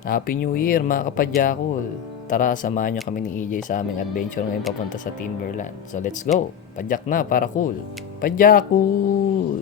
Happy New Year mga kapadyakol! Tara, samahan niyo kami ni EJ sa aming adventure ngayon papunta sa Timberland. So let's go! Padyak na para cool! Padyakol!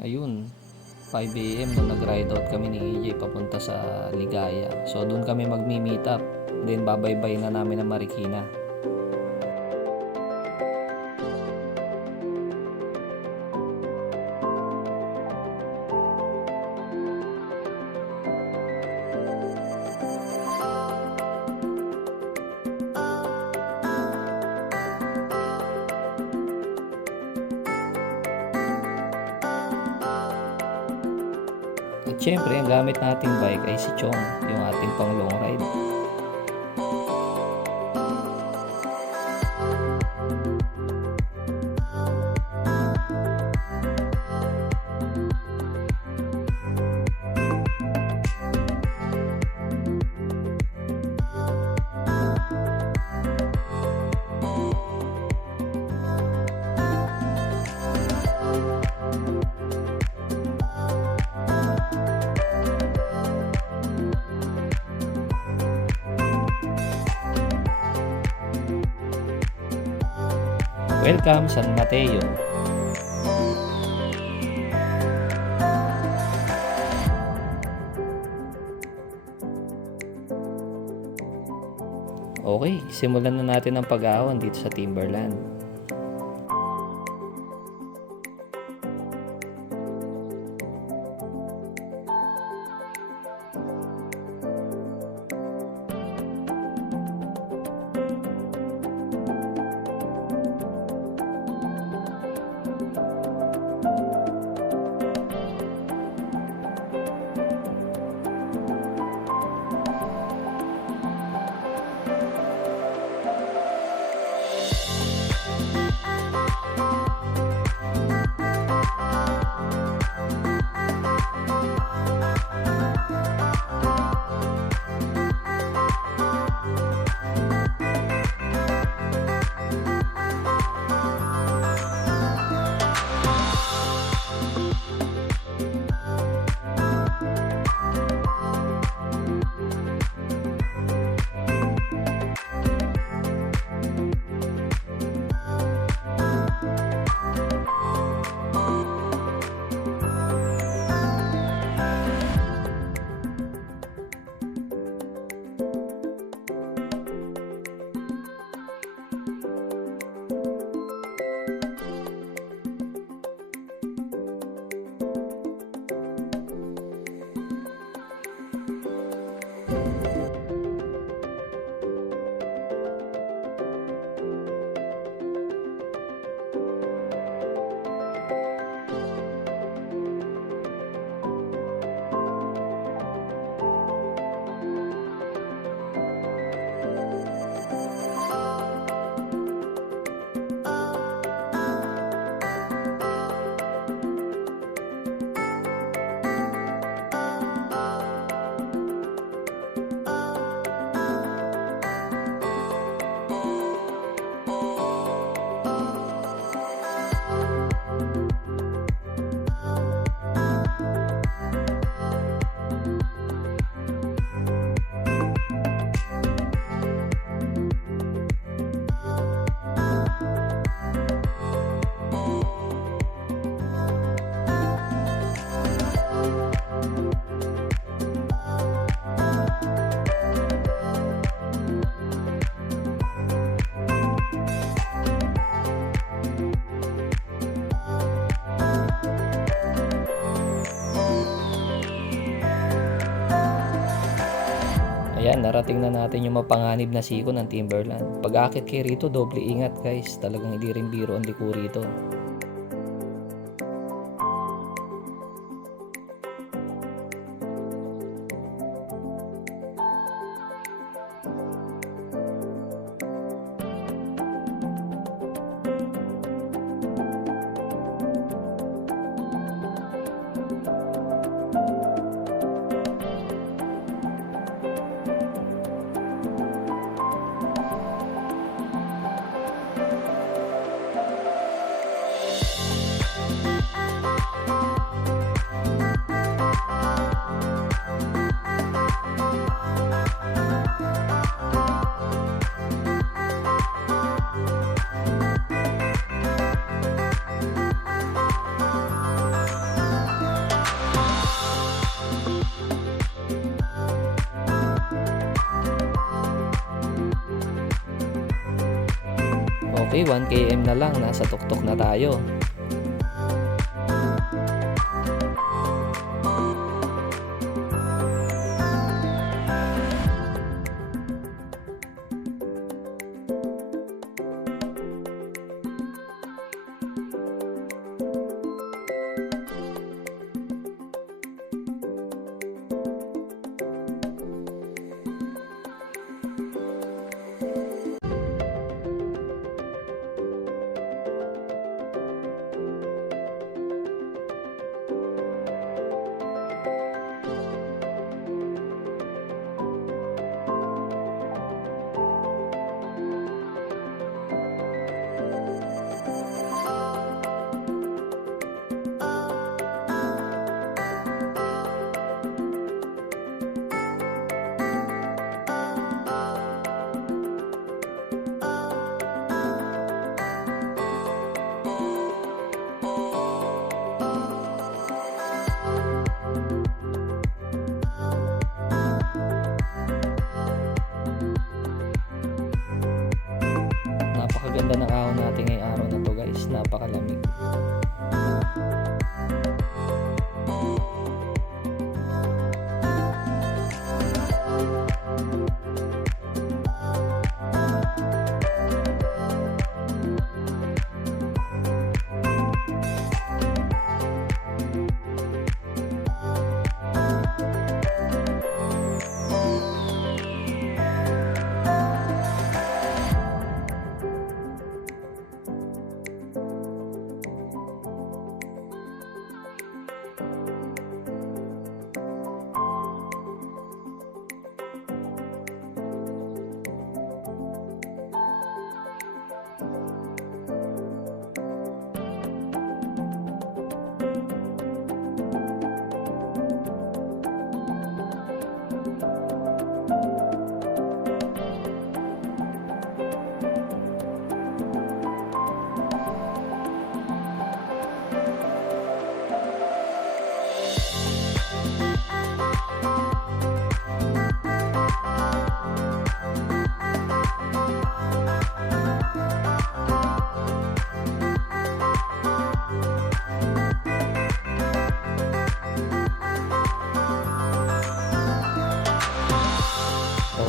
Ayun, 5 AM nung nag-ride out kami ni EJ papunta sa Ligaya. So doon kami magmi-meet up. Then babaybay na namin ng Marikina. At syempre, ang gamit nating bike ay si Chong, yung ating pang long ride. Welcome San Mateo. Okay, simulan na natin ang pag-aawan dito sa Timberland. Ayan, narating na natin yung mapanganib na siko ng Timberland. Pag-akit kay rito, doble ingat guys. Talagang hindi rin biro ang liko rito. Okay, 1 km na lang, nasa tuktok na tayo. Napakaganda ng ahon natin ngayong araw na to guys, napakalamig.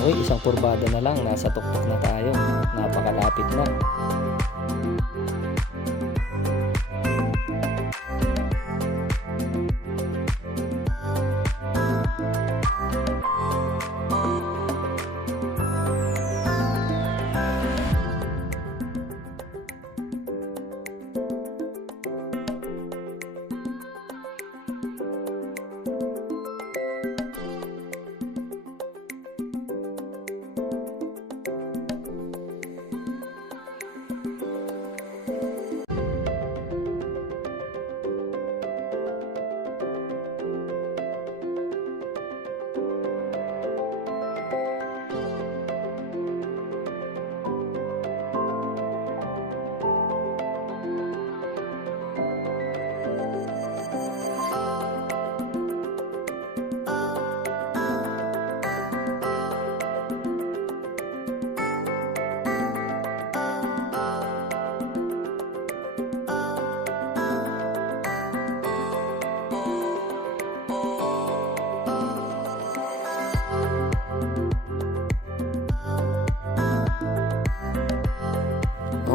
Okay, isang kurbada na lang, nasa tuktok na tayo. Napakalapit na.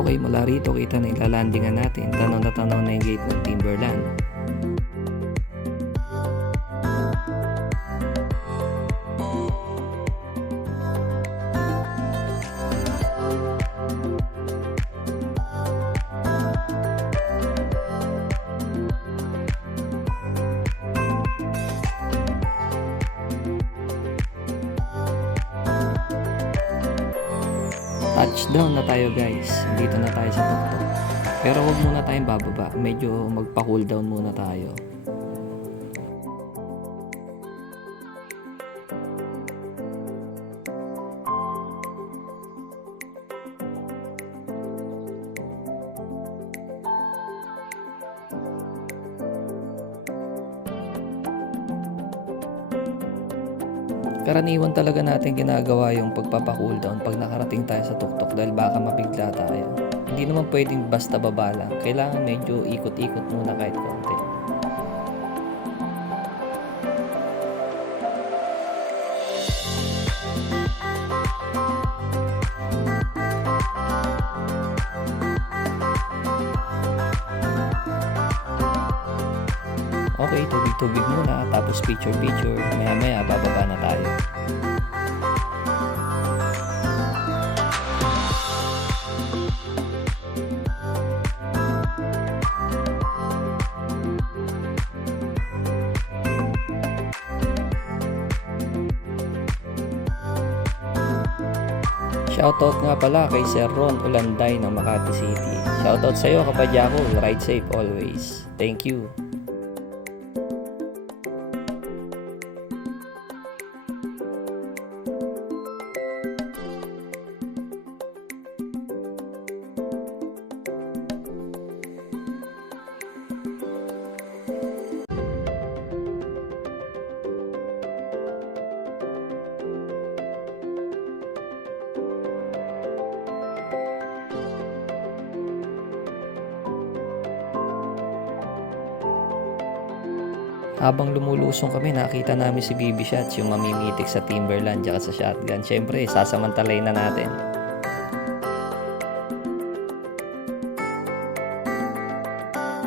Okay, mula rito kita na ilalandingan natin. Tanaw na yung gate ng Timberland. Touchdown na tayo guys. Dito na tayo sa tuktok. Pero huwag muna tayong bababa. Medyo magpa-cool down muna tayo. Karaniwan talaga natin ginagawa yung pagpapa-cool down pag nakarating tayo sa tuktok dahil baka mabigla tayo. Hindi naman pwedeng basta baba lang. Kailangan medyo ikot-ikot muna kahit konti. Okay, tubig-tubig muna, tapos picture-picture, maya-maya bababa na tayo. Shoutout nga pala kay Sir Ron Ulanday ng Makati City. Shoutout sa'yo kapadya ko, ride safe always. Thank you. Habang lumulusong kami, nakita namin si BB Shots, yung mamimitik sa Timberland tsaka sa shotgun. Syempre, sasamantalay na natin.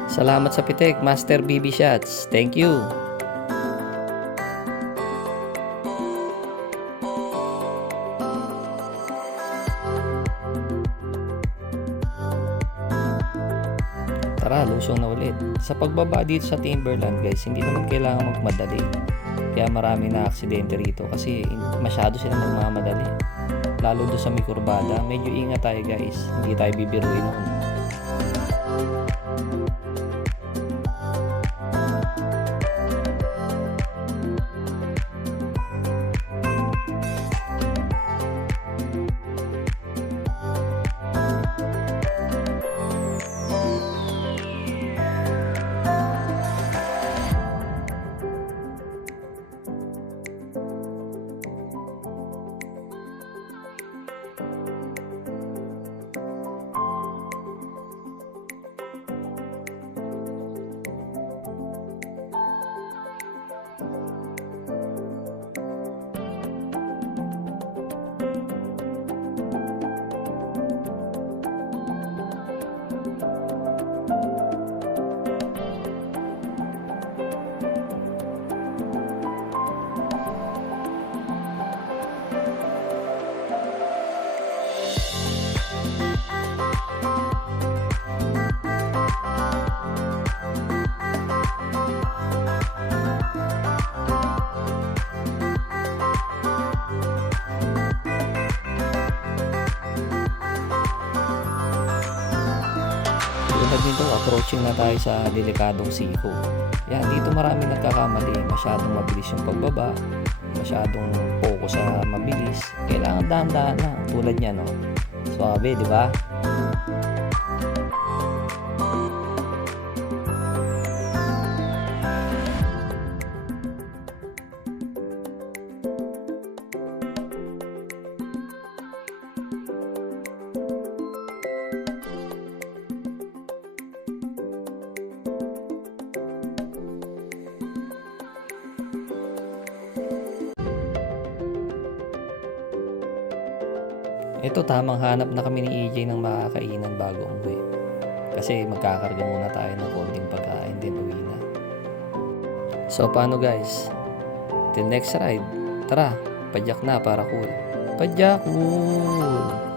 Salamat sa pitik, Master BB Shots. Thank you. Tara, lusong na ulit. Sa pagbaba dito sa Timberland guys, hindi naman kailangan magmadali. Kaya marami na aksidente rito kasi masyado sila nagmamadali. Lalo doon sa may kurbada, medyo ingat tayo guys. Hindi tayo bibiruin noon. Tulad nito, approaching na tayo sa delikadong siko. Yan, dito marami nagkakamali. Masyadong mabilis yung pagbaba, masyadong focus sa mabilis. Kailangan dahan-dahan lang. Tulad niya, no? Suabe, di ba? Ito, tamang hanap na kami ni EJ ng makakainan bago umuwi. Kasi magkakarga muna tayo ng konting pagkain din uwi na. So paano guys? Till next ride. Tara, padyak na para cool. Padyak cool!